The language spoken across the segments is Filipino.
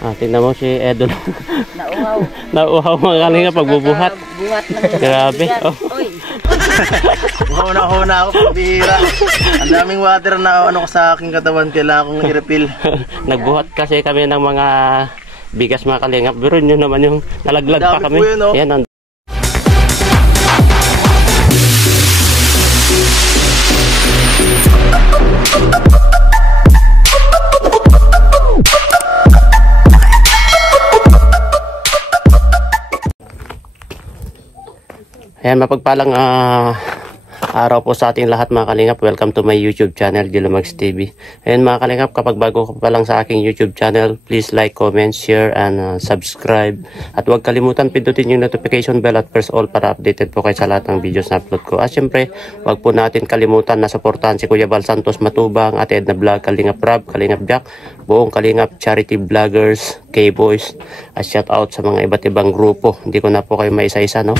Tingnan mo si Edo. Nauhaw. Nauhaw mga kalinga pagbubuhat. Buhat ng Grabe. Oh. Huna ako, pabihira. Ang daming water na ano ko sa aking katawan, kailangan kong i-refill. Nagbuhat kasi kami ng mga bigas mga kalingap. Pero nyo naman yung nalaglag pa kami. Yun, oh. Yan. Ayan, mapagpalang araw po sa ating lahat mga kalingap. Welcome to my YouTube channel, Jilomags TV. Ayan mga kalingap, kapag bago ka pa lang sa aking YouTube channel, please like, comment, share, and subscribe. At huwag kalimutan pindutin yung notification bell at press all para updated po kayo sa lahat ng videos na upload ko. At syempre, huwag po natin kalimutan na suportahan si Kuya Bal Santos Matubang, Ate Edna Vlog, Kalingap Rab, Kalingap Jack, buong Kalingap Charity Vloggers, K-Boys, at shout out sa mga iba't ibang grupo. Hindi ko na po kayo maisa-isa, no?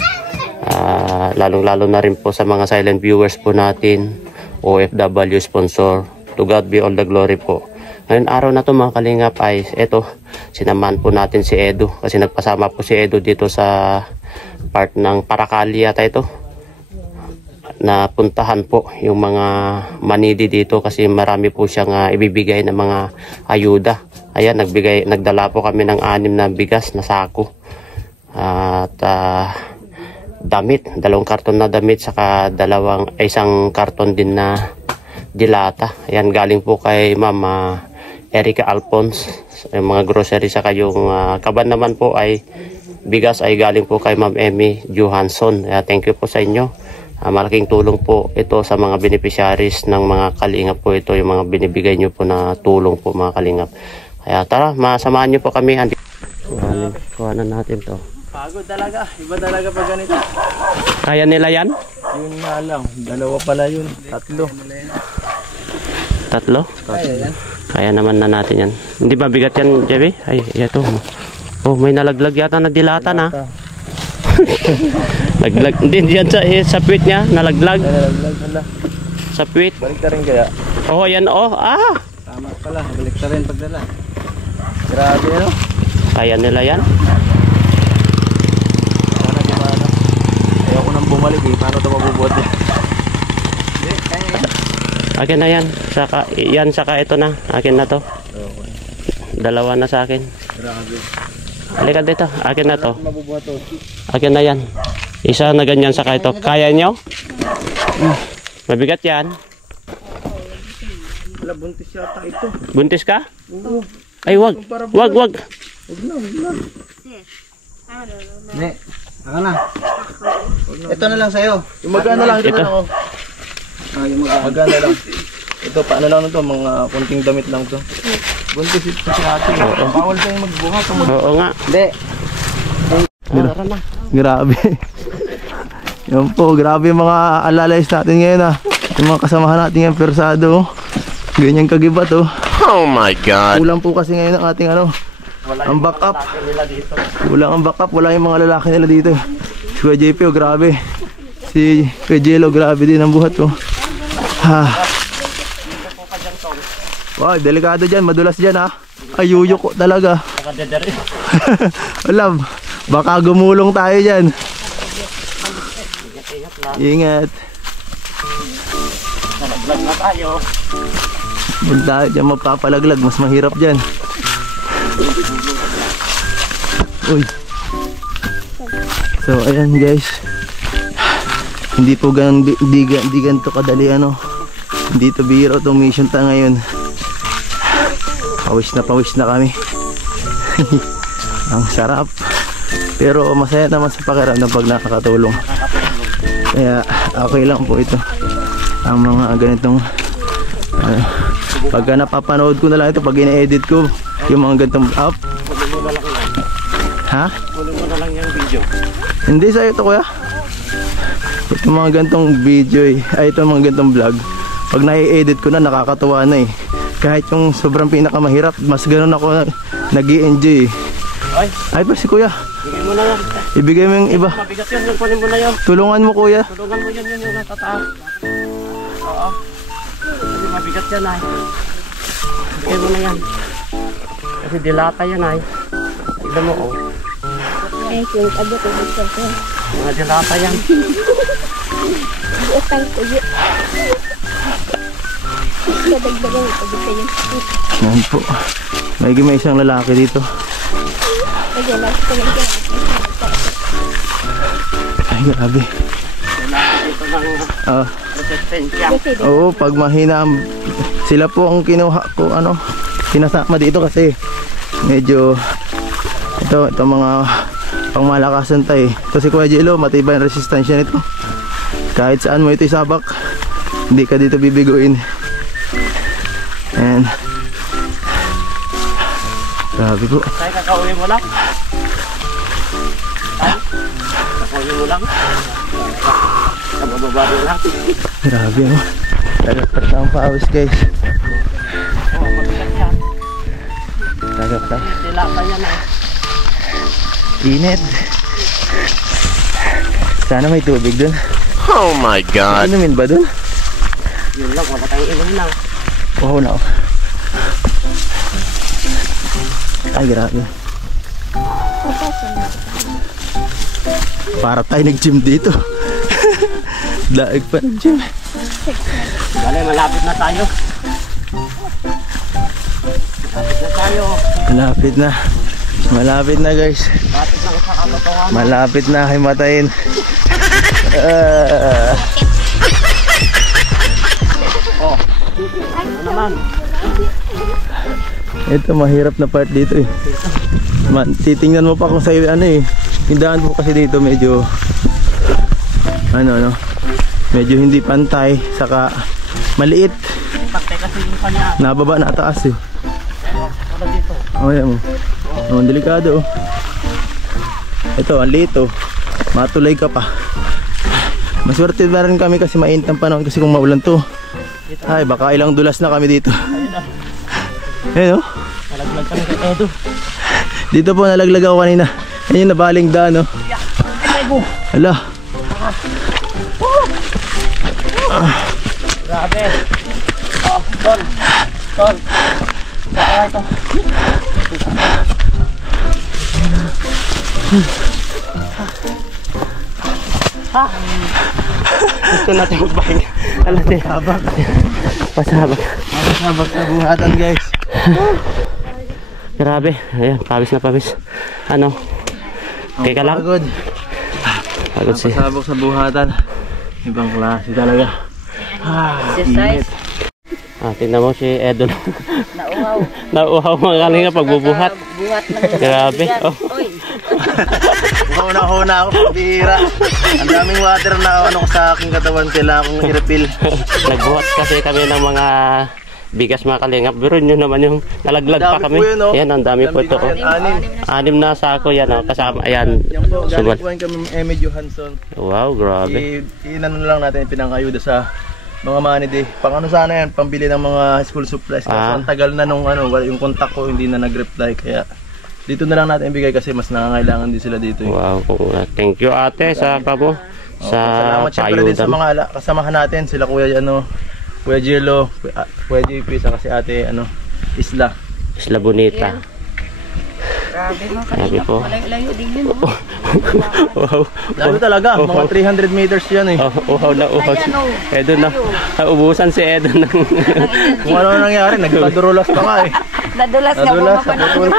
Lalong-lalo na rin po sa mga silent viewers po natin, OFW sponsor. To God be all the glory po. Ngayon araw na to mga kalingap ay eto, sinaman po natin si Edo kasi nagpasama po si Edo dito sa part ng Paracali yata ito na puntahan po yung mga manidi dito kasi marami po siyang ibibigay ng mga ayuda. Ayan, nagdala po kami ng 6 na bigas na sako at damit, 2 karton na damit saka isang karton din na dilata. Ayan, galing po kay Ma'am Erica Alphonse, yung mga grocery saka yung kaban naman po ay bigas ay galing po kay Ma'am Emmy Johansson. Thank you po sa inyo. Malaking tulong po ito sa mga beneficiaries ng mga kalingap po ito, yung mga binibigay nyo po na tulong po mga kalingap. Kaya tara, masamahan nyo po kami. Kuha na natin to. Pagod talaga, iba talaga pag ganito. Kaya nila yan? Yun nga lang, 2 pala yun, 3. 3? Kaya yan. Kaya naman na natin yan. Hindi ba bigat yan, Jebby? Ay, ito. Oh, may nalaglag yata na dilata na. Laglag. Hindi yan sa puwit niya, nalaglag. Nalaglag pala. Sa puwit. Balik na rin kaya. Oh, yan oh. Tama pala, balik na rin pagdala. Grabe no? Kaya nila yan. Ayoko nang bumalik eh. Paano ito mabubuhat eh? Hindi, kaya yan. Akin na yan. Saka ito na. Akin na to. Okay. 2 na sa akin. Grabe. Halika dito. Akin na to. Mabubuhat to. Akin na yan. Isa na ganyan saka ito. Kaya nyo? Mabigat yan. Wala, buntis yata ito. Buntis ka? Oo. Ay, wag. Wag. Huwag na. Ne, ako na. Ito na lang sa'yo. Yung magana lang, ito na lang. Yung magana lang. Ito, paano lang ito, mga kunting damit lang ito. Buntis ito si ate. Bawal sa'yo magbuhat. Oo nga. Hindi. Grabe. Yan po, grabe mga alalays natin ngayon ah. Yung mga kasamahan natin yung persado. Ganyan kagibat oh. Oh my God. Kulang po kasi ngayon ang ating ang backup. Kulang ang backup, wala yung mga lalaki nila dito. Si Kuya JP oh, grabe. Si Kuya Jello, grabe din ang buhat oh. Wow, delikado dyan, madulas dyan ha. Ayuyo ko talaga. Wala, baka gumulong tayo dyan. Ingat. Nalaglag na tayo. Huwag tayo dyan mapapalaglag, mas mahirap dyan. Uy. So ayan guys, hindi po di ganito kadali hindi to biro itong mission ta ngayon. Pawis na kami. Ang sarap, pero masaya naman sa pakiramdam pag nakakatulong. Kaya okay lang po ito ang mga ganitong pagka napapanood ko na lang ito, pag ina-edit ko yung mga ganitong up. Ha? Kunin mo na lang yung video. Hindi sa ito kuya. Ito mga ganitong video ay ito mga ganitong vlog. Pag nai-edit ko na, nakakatuwa na eh. Kahit yung sobrang pinakamahirap, mas ganun ako nag-i-enjoy eh. Ay pa si kuya. Ibigay mo na yan. Ibigay mo yung iba. Mabigat yan, kunin mo na yan. Tulungan mo kuya. Tulungan mo yan yung natataas. Oo. Kasi mabigat yan ay. Ibigay mo na yan. Kasi dilata yan ay. Tignan mo oh. Eh, yung abot ko dito. Mga dilata yan. Buotang tuyo. Kadagdagan ito dito yun. Yan po. May isang lalaki dito. Kaya last ko lang dyan. Ay, grabe. Dito ng resistensya. Oo, pag mahina, sila po ang kinuha ko, sinasama dito kasi medyo ito mga pangmalakasan tayo. Ito si Kuya Jello, matibay ang resistensya nito. Kahit saan mo ito isabak, hindi ka dito bibiguin. And grabe po. Tay, kakauwi mo lang. Tay, kakauwi mo lang. Sa bababa mo lang. Grabe oh. Tagaktak na ang pawis guys. Oo, magkakit yan. Tagaktak. Dilata yan ay. Init. Sana may tubig dun. Oh my God. Inumin ba dun? Yun lang, wala tayong ilong na. Oo na. Ay, grabe. Para tayo nag-gym dito. Daig pa nag-gym. Bale, malapit na tayo. Malapit na tayo. Malapit na. Malapit na guys. Malapit na sa katotohanan. Malapit na himatayin. Oh, ano naman? Ito mahirap na part dito eh. Titingnan mo pa kung sa yung daan po kasi dito medyo medyo hindi pantay, saka maliit. Pagtay kasi yung kanya. Nababa na taas eh. Wala dito. Oh, yan mo. Oh, delikado oh. Ito, ang liit oh. Matulay ka pa. Maswerte na rin kami kasi mainit ang panahon kasi kung maulan to. Ay, baka ilang dulas na kami dito. Ayun oh. Nalaglag kami kay Edo. Dito po nalaglag ako kanina. Ayun yung nabaling daan oh. Hala. Grabe. Oh, Tol. Tol. Saka ito. Ha? Gusto natin magbahinga. Alam natin. Habak. Pasabak. Habak sa buhatan guys. Grabe. Ayan, pawis na pawis. Ano? Okay ka lang? Pagod. Pagod siya. Pasabak sa buhatan. Ibang klase talaga. Exercise. Tingnan mo si Edo. Nauhaw. Nauuhaw mga kalinga pagbubuhat. Buhat ng Grabe. Oh. Uy. Una ako pagbihira. Ang daming water na ko sa aking katawan. Kailangan kong i-refill. Nagbuhat kasi kami ng mga bigas mga kalingap. Pero nyo naman yung nalaglag pa kami. Yan, ang dami po ito. Oh. Anim na sako yan. Oh. Kasama. Ayan. Yan po, Sugal. galing po kami Emid Johansson. Wow, grabe. Inano lang natin pinangayuda sa mga manid eh. Pang sana yan, pambili ng mga school supplies. Kasi ang tagal na nung yung contact ko hindi na nag-reply. Kaya dito na lang natin ibigay kasi mas nangangailangan din sila dito eh. Wow. Thank you ate sa kamo. Sa Salamat syempre din sa mga kasamahan natin. Sila Kuya Jello, Kuya JP, sa kasi ate Isla Bonita. Grabe mo Sabi kanina. po. Malayo din yun. Wow. Lalo talaga, mga 300 meters yan eh. Uhaw na uhaw. Edo na. Naubusan si Edo ng... Kung ano nangyari, nagpadurulas pa nga eh. Nadulas ka po Nadulas, mapanood.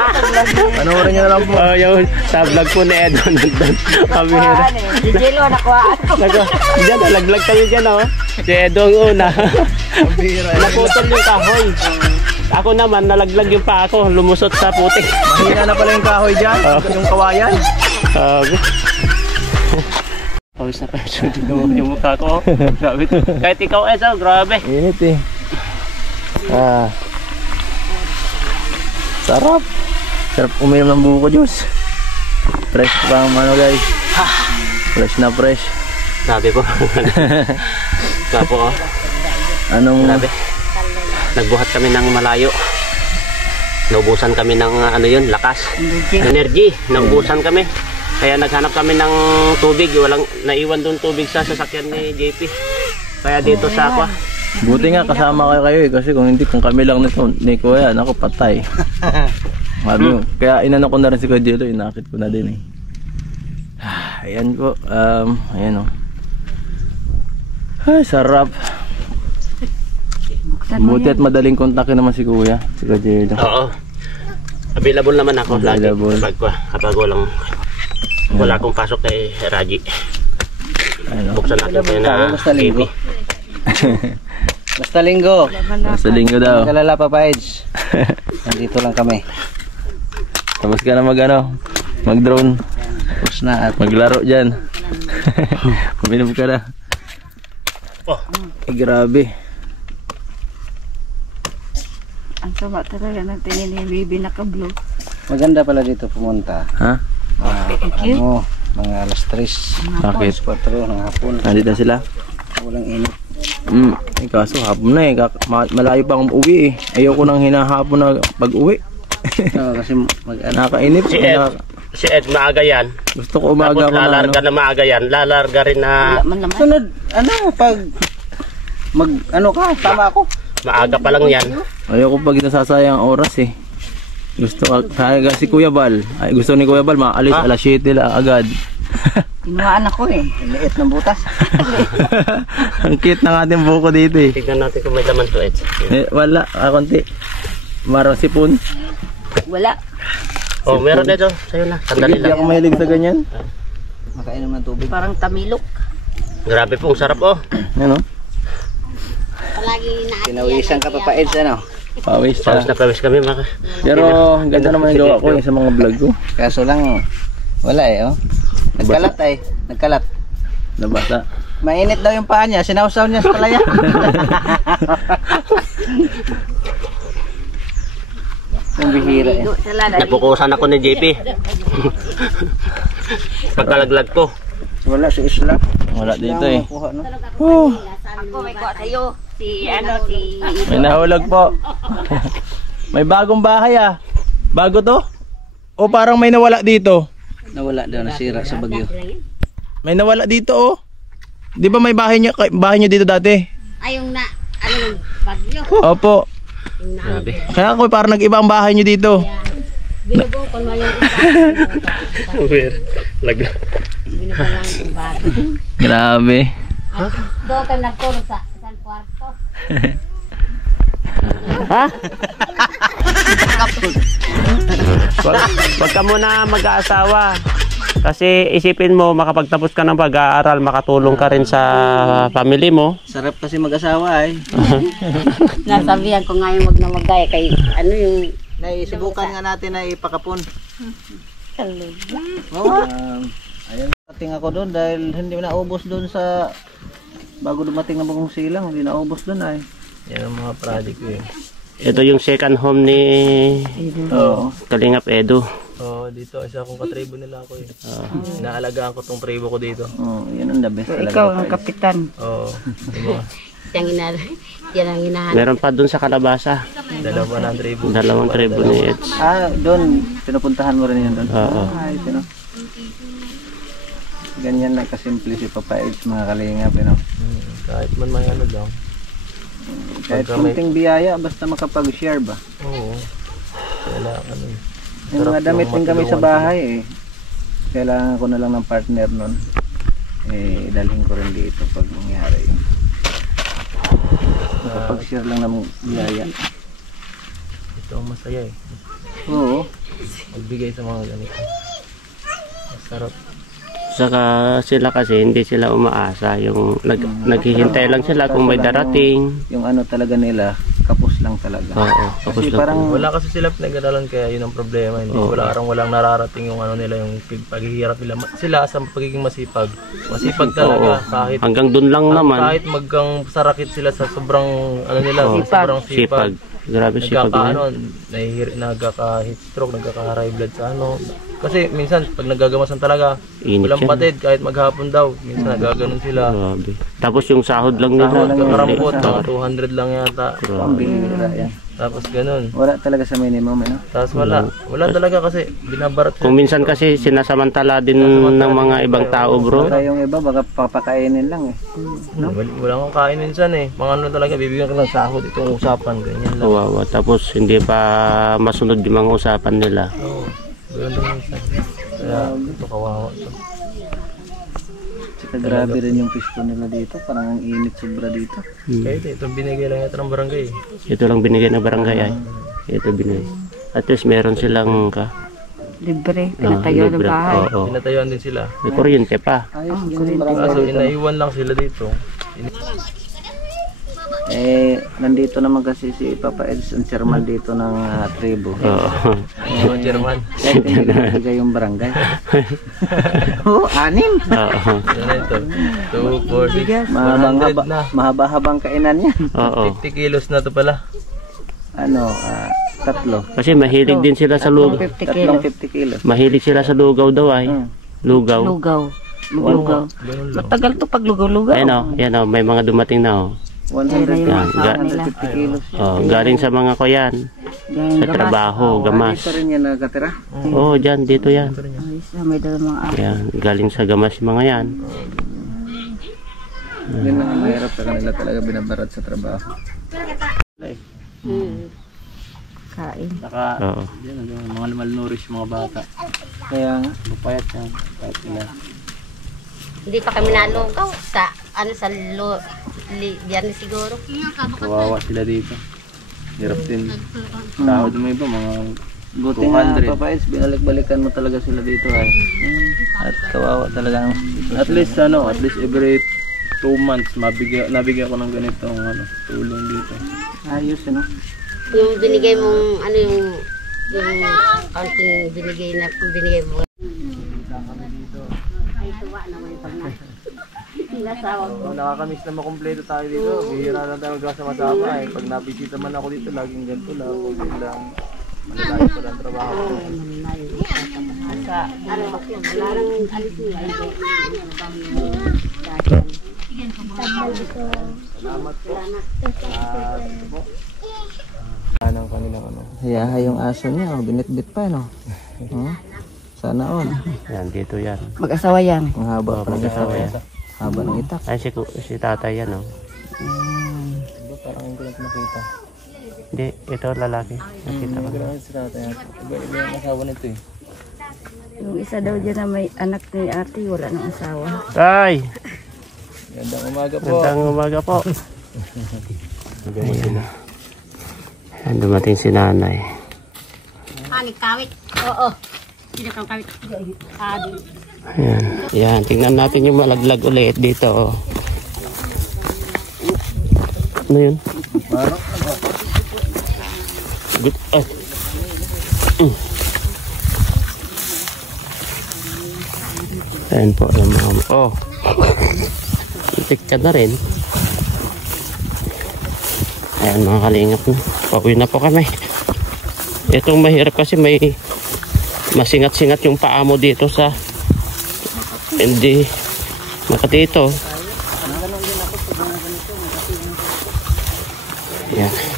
Panoorin nyo na lang po. Yung sa vlog po ni Edo nandun. Kami Jijelo, nakuhaan ko. Diyan, nalaglag kami dyan oh. Si Edo ang una. Ang bihira. Naputol yung kahoy. Ako naman, nalaglag yung pa ako. Lumusot sa putik. Mahina na pala yung kahoy dyan, yung kawayan. Sabi. Pawis na pawis yung mukha ko. Grabe. Kahit ikaw Edo, grabe. Init eh. Sarap. Sarap uminom ng buko juice. Fresh pa ang guys. Fresh na fresh. Sabi po. Sabi po. Anong... Grabe. Nagbuhat kami ng malayo. Naubusan kami ng lakas. Energy. Naubusan kami. Kaya naghanap kami ng tubig. Walang naiwan doon tubig sa sasakyan ni JP. Kaya dito sa aqua. Buti nga kasama kayo eh. Kasi kung hindi, kung kami lang nito, ni Kuya, ako patay. Kaya inano ko na rin si Kuya Jello, inakit ko na din eh. Ayan po, ayan o. Ay, sarap. Buti at madaling kontakin naman si Kuya, si Kuya Jello. Oo. Available naman ako Available. lagi kapag wala akong pasok kay Raji. Ano? Buksan natin kayo na Basta linggo. TV. Basta linggo. Sa linggo daw. Kalala pa Edge. Nandito lang kami. Tapos ka na mag-drone. Tapos na at Maglaro dyan. Puminom ka na. Oh. Ay, grabe. Ang sama talaga ng tingin ni Bibi naka-blue. maganda pala dito pumunta. Ha? Mga alas 3. Bakit? 4 ng hapon. Nandito na sila? Walang init. Kaso hapon na eh. Malayo pa akong uwi eh. Ayoko nang hinahapon na pag-uwi. Kasi Nakainip. Si Ed maaga yan. Gusto ko umaga Tapos ako na lalarga na maaga yan. Lalarga rin na Wala man naman. sunod, pag tama ako. maaga pa lang yan. Ayoko pag nasasayang ang oras eh. Gusto ko, si Kuya Bal. Ay, gusto ni Kuya Bal maalis alas 7 lang agad. Kinuhaan ako eh. Liit ng butas. Ang cute ng ating buko dito eh. Tignan natin kung may laman to, Ed. Wala, konti. Marang sipon. Wala. Oh, meron dito. Sa'yo na. Sandali Hindi lang. ako mahilig sa ganyan. Makainom ng tubig. Parang tamilok. Grabe pong sarap, oh. Ano? Pinawisan ka pa Edge, ano? Pawis Pawis na pawis kami, mga. Pero ang ganda naman yung gawa ko sa mga vlog ko. Kaso lang, wala eh, oh. Nagkalat. Nabasa. Mainit daw yung paa niya, sinawsaw niya sa palaya. Ang bihira eh. Napukusan ako ni JP. Pagkalaglag ko. Wala si Isla. Wala dito eh. Kuha, no? Ako may kuha sa'yo. Si May nahulog po. May bagong bahay ah. Bago to? O parang may nawala dito? Nawala daw, nasira sa bagyo. May nawala dito oh. Di ba may bahay nyo dito dati? Ay, yung na, ano yung bagyo. Opo. Grabe. Kaya ako parang nag-iba ang bahay nyo dito. Binubong ko na yung Weird. Laglag. binubong lang yung bagyo. Grabe. Doon ka nagtulog sa isang kwarto. Ha? Wag ka muna mag-aasawa. Kasi isipin mo, makapagtapos ka ng pag-aaral, makatulong ka rin sa family mo. Sarap kasi mag-asawa eh. Nasabihan ko nga yung wag na magaya kay ano yung Naisubukan nga natin na ipakapon. Oo. Ayun, ating ako doon dahil hindi naubos doon sa bago dumating ng bagong silang, hindi naubos doon ay. Yan ang mga project ko eh. Ito yung second home ni Oo. Kalingap Edu. Oo, dito isa akong katribo nila ako eh. Inaalagaan ko tong tribo ko dito. Oh, yan ang the best talaga. Ikaw ang kapitan. Oo. yung yan ang hinahanap. Meron pa dun sa Kalabasa. Dalawa ng tribo. Dalawang tribo ni Eds. Doon, pinupuntahan mo rin yan doon. Oo. Ay, sino? Ganyan na kasimple si Papa Edge, mga kalingap, you know? Kahit man may ano lang. Kahit Pagka may- kunting biyaya, basta makapag-share ba? Oo. Kailangan eh. Yung Sarap mga damit ng din kami sa matulungan bahay eh. Kailangan ko na lang ng partner nun. Dalhin ko rin dito pag mangyari. Makapag-share lang ng biyaya. Ito ang masaya eh. Oo. Magbigay sa mga ganito. Masarap. Saka sila kasi hindi sila umaasa. Yung naghihintay lang sila kung may darating. Yung ano talaga nila, kapos lang talaga. Oo, tapos Kasi lang. parang Wala kasi sila pinag-aralan kaya yun ang problema. Hindi walang nararating yung ano nila, yung paghihirap nila. Sila sa pagiging masipag. Masipag talaga kahit Hanggang dun lang naman. kahit maggang sarakit sila sa sobrang ano nila, sobrang Sipag. sipag. Grabe sipag na. Nagkaka-heat stroke, nagkaka-high blood sa ano. Kasi minsan pag nagagamasan talaga, Init walang yan. patid kahit maghapon daw. Minsan nagaganon sila. Grabe. Tapos yung sahod lang nila. Nagkakarampot, mga 200 lang yata. pambihira yan. Tapos ganun. Wala talaga sa minimum, ano? Tapos wala talaga kasi binabarat Kung minsan kasi sinasamantala din ng mga ibang tao, bro. Baka yung iba, baka papakainin lang eh. Wala kang kain minsan eh. Mga ano talaga, bibigyan ka ng sahod itong usapan, ganyan lang. Kawawa. Tapos hindi pa masunod yung mga usapan nila. Oo, ganun lang minsan. Kaya ito kawawa to. Tsaka grabe rin yung pisto nila dito, parang ang init sobra dito. Kaya ito binigay lang ito ng barangay. Ito lang binigay ng barangay ay. Ito binigay. At least meron silang Libre, pinatayo ng libre. bahay. Oo. Pinatayuan din sila. May kuryente pa. Ayos yun yung Kaso barangay. inaiwan lang sila dito. Eh, nandito naman kasi si Papa Eds, ang chairman dito ng tribo. Oo. Mga German. Kahit hindi nabigay yung barangay. Oo, 6. Oo. Yan na ito. 2, 4, 6, 100 na. Mahaba-habang kainan yan. Oo. 50 kilos na to pala. Ano, 3. Kasi mahilig din sila sa lugaw. 50 kilos. 50 kilos. Mahilig sila sa lugaw daw ay. Lugaw. Lugaw. Lugaw. Ganun lang. Matagal to pag lugaw-lugaw. Ayun o. Yan o. May mga dumating na o. 150 Yan. 150 kilos. Oh, galing sa mga kuyan. Yan, Sa trabaho, gamas. Dito rin yan nakatira. Oo, dyan. Dito yan. may dalang mga Yan. Galing sa gamas yung mga yan. Yan lang ang mahirap sa kanila talaga, binabarat sa trabaho. kain. Saka, Oo. yan, mga malnourished mga bata. Kaya nga, Lupayat yan. Kahit nila. Hindi pa kami nalugaw sa diyan siguro. Kawawa sila dito. Hirap din. Sahod mo iba, mga buti nga 200. Papa Eds, binalik-balikan mo talaga sila dito ay. At kawawa talaga ang At least every 2 months nabigyan ko ng ganitong tulong dito. ayos, ano? Yung binigay mong yung kaunting binigay mo. Ay, tuwa naman pag nasawa ko. Nakakamiss na makumpleto tayo dito. Bihira lang tayo magkasama-sama eh. Pag nabisita man ako dito, laging ganito lang. Kung lang malalayo pa lang trabaho ko. Sa wala nang alis niya. Salamat po. Ito po. Anong kanilang Hayaha yung aso niya, binitbit pa, no? Sana all. Yan, dito yan. Mag-asawa yan. Ang haba pa ng Mag-asawa yan. haba ng itak. Ay, si tatay yan, oh. Iba parang hindi ko lang nakita. Hindi, ito lalaki. Nakita ko. Hindi ko lang si tatay. Iba yung asawa nito eh. Yung isa daw dyan na may anak ni ate, wala nang asawa. Tay! Gandang umaga po. Gandang umaga po. Ayan. Ayan, dumating si nanay. Panik kawit. Oo. Sino kang kawit? Ayan. Ayan, tingnan natin yung malaglag ulit dito. Oh. Ano yun? Good. Ay. Ayan po yung mga... Oh. Itik ka na rin. Ayan mga kalingap na. Pauwi na po kami. Itong mahirap kasi may masingat-singat yung paa mo dito sa hindi makatito. Yan.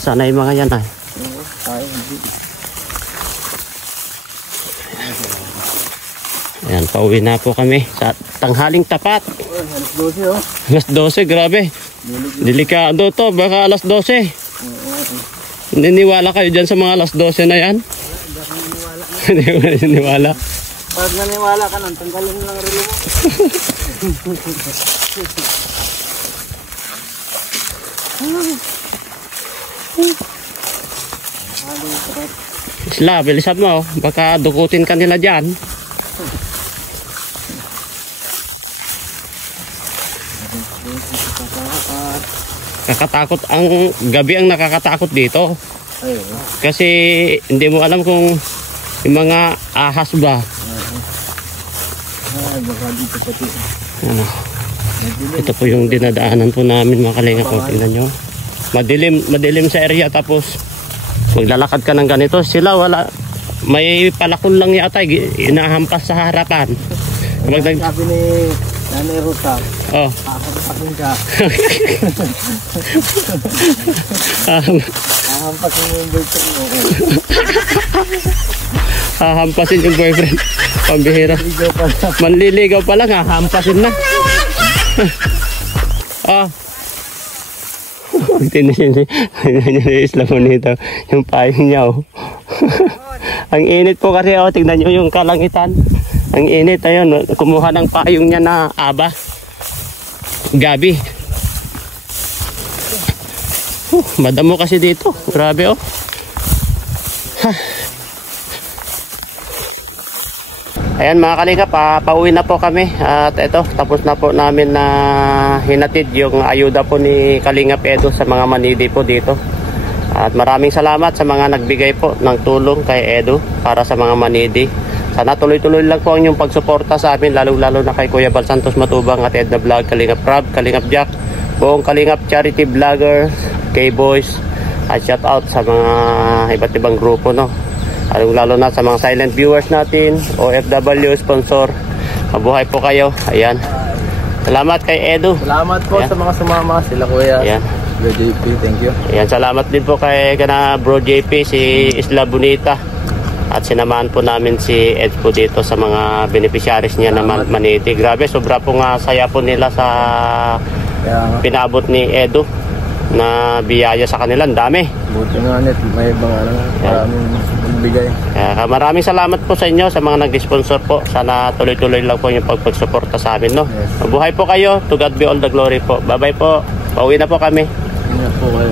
Sana yung mga yan ay. Ayan, pauwi na po kami sa tanghaling tapat. Alas 12, grabe. Delikado to, baka alas 12. Niniwala kayo dyan sa mga alas 12 na yan? Hindi ko niniwala. Pag naniwala ka nun, tanggalin mo lang ang relo mo. Isla, bilisan mo. Baka dukutin ka nila dyan. Kakatakot ang gabi ang nakakatakot dito. Kasi hindi mo alam kung yung mga ahas ba. Baka dito pati. Ano? Ito po yung dinadaanan po namin mga kalingap. O, tingnan nyo. Madilim sa area, tapos maglalakad ka ng ganito. Sila wala, may palakon lang yata, inahampas sa harapan. Sabi ni Nanay Ruta, Oh. hahampasin ka. Hahampasin mo yung boyfriend mo. Hahampasin yung boyfriend. Pambihira. Manliligaw pa lang, hahampasin na. Ah. Tingnan nyo isla mo nito. Yung payong niya, oh. Ang init po kasi, oh. Tingnan nyo yung kalangitan. Ang init, ayun. Kumuha ng payong niya na aba. Gabi. Madamo kasi dito. Grabe, oh. Ayan mga kalingap, pauwi na po kami. At ito, tapos na po namin na hinatid yung ayuda po ni Kalingap Edo sa mga manidi po dito. At maraming salamat sa mga nagbigay po ng tulong kay Edo para sa mga manidi. Sana tuloy-tuloy lang po ang inyong pagsuporta sa amin, lalo-lalo na kay Kuya Bal Santos Matubang at Edna Vlog, Kalingap Rob, Kalingap Jack, buong Kalingap Charity Vlogger, K-Boys, at shout out sa mga iba't ibang grupo, no? Lalo na sa mga silent viewers natin, OFW, sponsor. Mabuhay po kayo. Ayan. Salamat kay Edu. Salamat po Ayan. sa mga sumama, sila Kuya. Ayan. Bro JP, thank you. Ayan, salamat din po kay Bro JP, si Isla Bonita. At sinamahan po namin si Ed po dito sa mga beneficiaries niya na maniti. Grabe, sobra po nga saya po nila sa pinabot ni Edu na biyaya sa kanila. Ang dami. Buti nga net, may ibang maraming bigay. Maraming salamat po sa inyo, sa mga nag-sponsor po. Sana tuloy-tuloy lang po yung pagsuporta sa amin, no? Yes. Mabuhay po kayo. To God be all the glory po. Bye-bye po. Pauwi na po kami. Ingat po kayo.